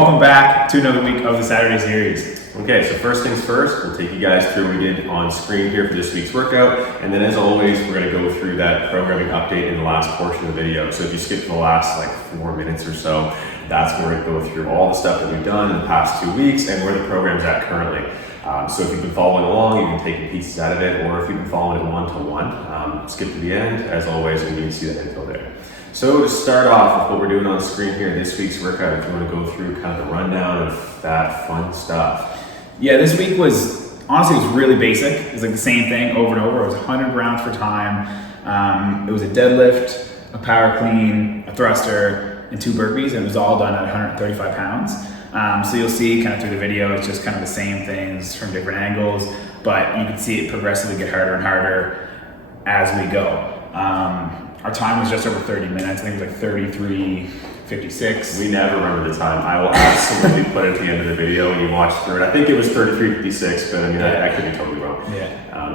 welcome back to another week of the Saturday series. Okay, so first things first, we'll take you guys through what we did on screen here for this week's workout, and then as always, we're going to go through that programming update in the last portion of the video. So if you skip the last 4 minutes or so, that's where we go through all the stuff that we've done in the past 2 weeks and where the program's at currently. So if you've been following along, you can take pieces out of it, or if you've been following it one-to-one, skip to the end, as always, and you can see that info there. So to start off with what we're doing on screen here, this week's workout, if you want to go through kind of the rundown of that fun stuff. Yeah, this week was really basic. It was like the same thing over and over. It was 100 rounds per time. It was a deadlift, a power clean, a thruster, and 2 burpees, and it was all done at 135 pounds. So you'll see kind of through the video, it's just kind of the same things from different angles, but you can see it progressively get harder and harder as we go. Our time was just over 30 minutes. I think it was like 33:56. We never remember the time. I will absolutely put it at the end of the video when you watch through it. I think it was 33:56, but I mean, I could be totally wrong. Yeah.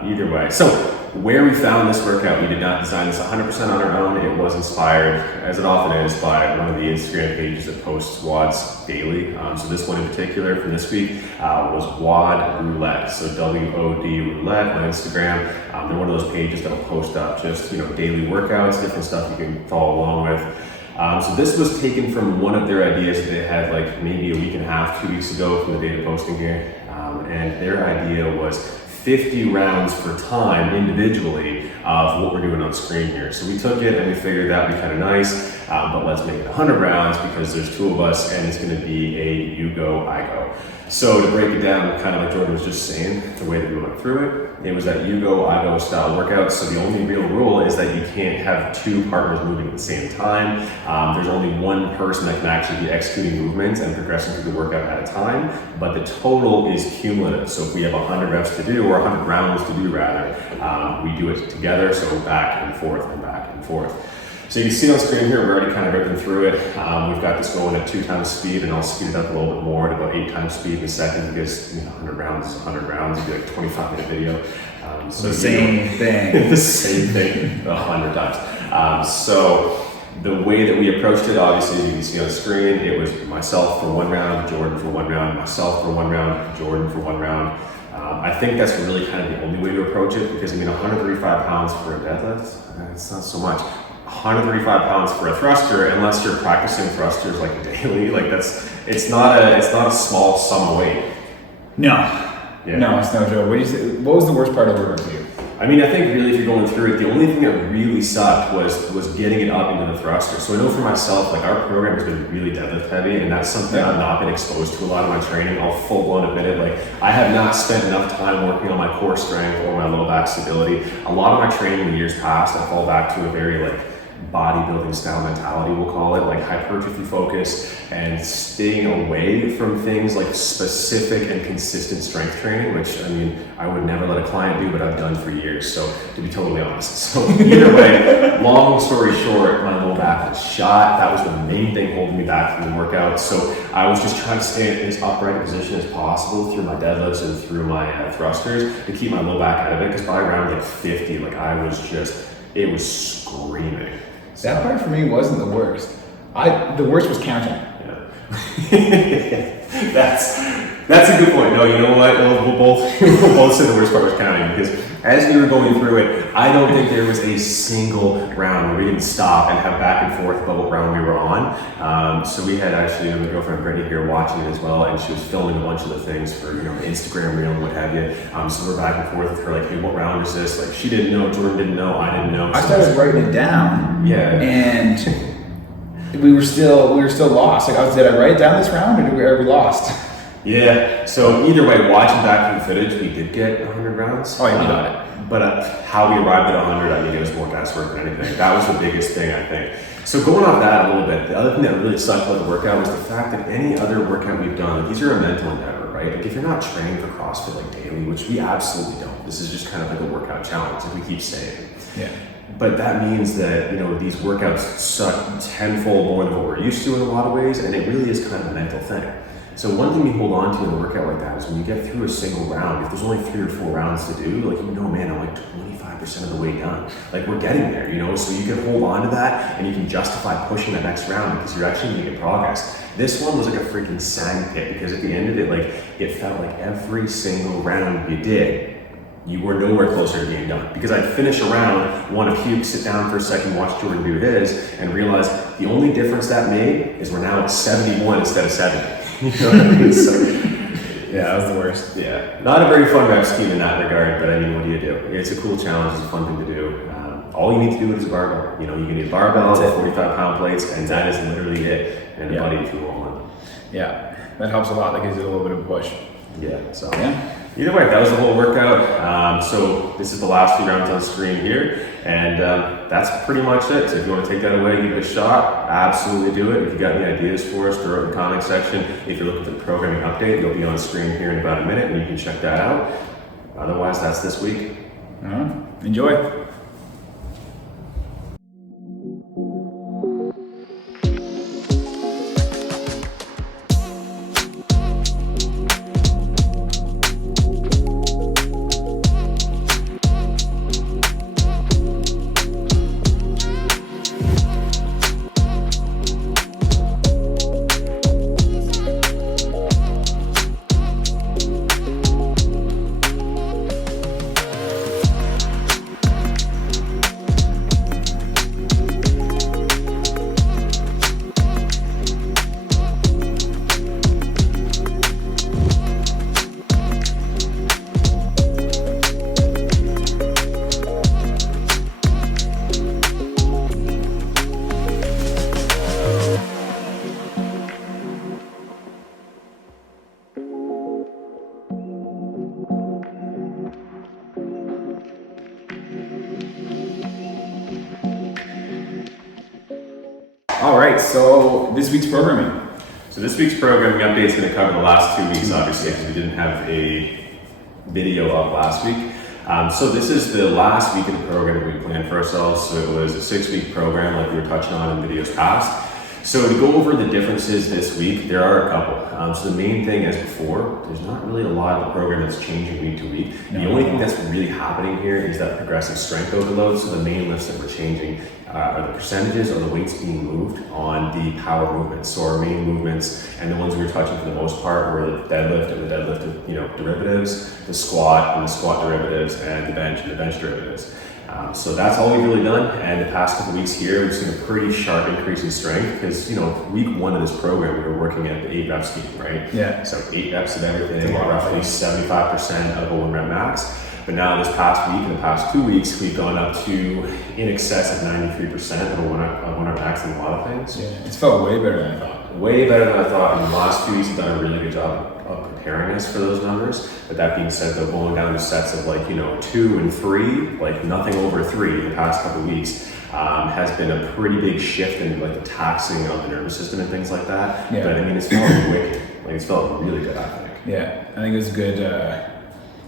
Either way. So where we found this workout, we did not design this 100% on our own. It was inspired, as it often is, by one of the Instagram pages that posts WODs daily. So this one in particular from this week was WOD Roulette. So WOD Roulette on Instagram. They're one of those pages that'll post up just daily workouts, different stuff you can follow along with. So this was taken from one of their ideas that they had maybe a week and a half, 2 weeks ago from the date of posting here. And their idea was 50 rounds per time individually of what we're doing on screen here. So we took it and we figured that would be kind of nice, but let's make it 100 rounds because there's 2 of us and it's going to be a you go, I go. So to break it down, kind of like Jordan was just saying, the way that we went through it was that you go, I go style workout. So the only real rule is that you can't have 2 partners moving at the same time. There's only one person that can actually be executing movements and progressing through the workout at a time, but the total is cumulative. So if we have 100 reps to do, or 100 rounds to do rather, we do it together, so back and forth and back and forth. So you can see on screen here, we're already kind of ripping through it. We've got this going at 2 times speed, and I'll speed it up a little bit more at about 8 times speed in a second because 100 rounds is 100 rounds. It'd be like a 25-minute video. So the same thing. The same thing 100 times. So the way that we approached it, obviously, as you can see on screen, it was myself for 1 round, Jordan for 1 round, myself for 1 round, Jordan for 1 round. I think that's really kind of the only way to approach it because 135 pounds for a deadlift, it's not so much. 135 pounds for a thruster, unless you're practicing thrusters daily, it's not a small sum weight. No, it's no joke. What was the worst part of the workout for you? I mean, I think really if you're going through it, the only thing that really sucked was getting it up into the thruster. So I know for myself, our program has been really deadlift heavy, and that's something I've not been exposed to a lot of my training. I'll full blown admit it. I have not spent enough time working on my core strength or my low back stability. A lot of my training in years past, I fall back to a very bodybuilding style mentality, we'll call it, hypertrophy focused and staying away from things like specific and consistent strength training, which I would never let a client do, but I've done for years, so to be totally honest. So either way, long story short, my low back was shot. That was the main thing holding me back from the workout. So I was just trying to stay in as upright a position as possible through my deadlifts and through my thrusters to keep my low back out of it, because by around 50, it was screaming. That part for me wasn't the worst. The worst was counting. Yeah. That's a good point. No, you know what? We'll both say the worst part was counting, because as we were going through it, I don't think there was a single round where we didn't stop and have back and forth about what round we were on. So we had actually my girlfriend Brittany here watching it as well, and she was filming a bunch of the things for Instagram reel and what have you. So we're back and forth with her, hey, what round is this? She didn't know, Jordan didn't know, I didn't know. I started writing it down. Yeah. And we were still lost. Did I write it down this round, or are we lost? Yeah, so either way, watching back through the footage, we did get 100 rounds. Oh, yeah, we got it. But how we arrived at 100, it was more guesswork than anything. That was the biggest thing, I think. So going off that a little bit, the other thing that really sucked about the workout was the fact that any other workout we've done, these are a mental endeavor, right? If you're not training for CrossFit daily, which we absolutely don't, this is just kind of a workout challenge, we keep saying. Yeah. But that means that, these workouts suck tenfold more than what we're used to in a lot of ways, and it really is kind of a mental thing. So one thing you hold on to in a workout like that is when you get through a single round, if there's only 3 or 4 rounds to do, like, you know, man, I'm like 25% of the way done. Like, we're getting there, you know? So you can hold on to that and you can justify pushing the next round because you're actually making progress. This one was like a freaking sand pit because at the end of it, like, it felt like every single round you did, you were nowhere closer to being done. Because I'd finish a round, want to puke, sit down for a second, watch Jordan do his, and realize the only difference that made is we're now at 71 instead of 70. You know what I mean? So, Yeah, that was the worst. yeah, not a very fun rep scheme in that regard, but I mean, what do you do? It's a cool challenge, it's a fun thing to do. All you need to do is a barbell. You know, you can need a barbell, 45-pound plates, and that is literally it. And a buddy to roll on. Yeah, that helps a lot. That gives it a little bit of a push. Yeah, so yeah. Either way, that was the whole workout. So this is the last few rounds on screen here, and that's pretty much it. So if you want to take that away, give it a shot, absolutely do it. If you got any ideas for us, throw it in the comment section. If you're looking for the programming update, it'll be on screen here in about a minute, and you can check that out. Otherwise, that's this week. Enjoy. All right, so this week's programming. So this week's programming update is going to cover the last 2 weeks, obviously, because we didn't have a video up last week. So this is the last week of the program that we planned for ourselves. So it was a 6-week program like we were touching on in videos past. So to go over the differences this week, there are a couple. So the main thing, as before, there's not really a lot of the program that's changing week to week. The only thing that's really happening here is that progressive strength overload. So the main lifts that we're changing are the percentages or the weights being moved on the power movements. So our main movements and the ones we were touching for the most part were the deadlift and the deadlift, derivatives, the squat and the squat derivatives, and the bench and the bench derivatives. So that's all we've really done, and the past couple weeks here, we've seen a pretty sharp increase in strength because, week 1 of this program, we were working at the 8 rep scheme, right? Yeah. So 8 reps of everything, roughly 75% of a 1 rep max. But now this past week and the past 2 weeks, we've gone up to in excess of 93% of a 1 rep max in a lot of things. Yeah, it's felt way better than I thought. Way better than I thought, and the last 2 weeks have done a really good job of preparing us for those numbers. But that being said, though, going down to sets of 2 and 3, nothing over 3 in the past couple of weeks, has been a pretty big shift in the taxing of the nervous system and things like that. Yeah. But I mean, it's felt wicked. It's felt really good, I think. Yeah, I think it was good.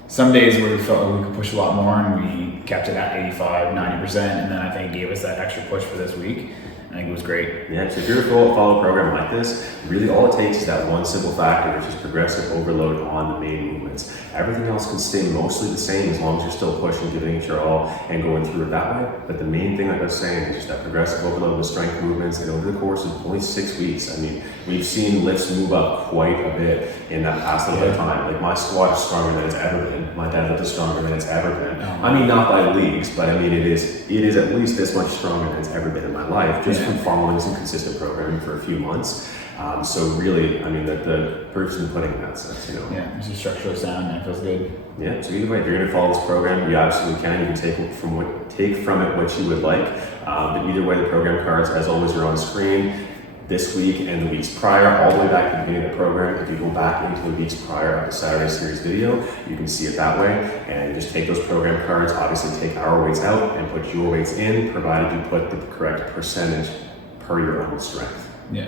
Some days where we felt like we could push a lot more and we kept it at 85, 90%, and then I think it gave us that extra push for this week. I think it was great. Yeah, so if you're a follow a program like this, really all it takes is that one simple factor, which is progressive overload on the main movements. Everything else can stay mostly the same as long as you're still pushing, giving it your all, and going through it that way. But the main thing, like I was saying, is just that progressive overload with strength movements, and over the course of only 6 weeks, I mean, we've seen lifts move up quite a bit in that past little bit of time. My squat is stronger than it's ever been. My deadlift is stronger than it's ever been. I mean, not by leagues, but I mean, it is at least this much stronger than it's ever been in my life, just from following some consistent programming for a few months. So really, I mean, the proof's in the pudding in that sense, Yeah, it's just structurally sound and it feels good. Yeah, so either way, if you're going to follow this program, you absolutely can. You can take from it what you would like. But either way, the program cards, as always, are on screen. This week and the weeks prior, all the way back to the beginning of the program. If you go back into the weeks prior of the Saturday series video, you can see it that way. And just take those program cards, obviously take our weights out and put your weights in, provided you put the correct percentage per your own strength. Yeah.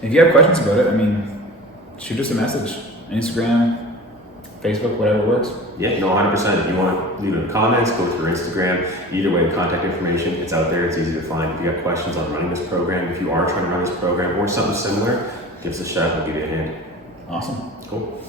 If you have questions about it, I mean, shoot us a message. Instagram, Facebook, whatever works. Yeah, 100%. If you want to leave it in the comments, go through Instagram. Either way, the contact information, it's out there. It's easy to find. If you have questions on running this program, if you are trying to run this program or something similar, give us a shout. We'll give you a hand. Awesome. Cool.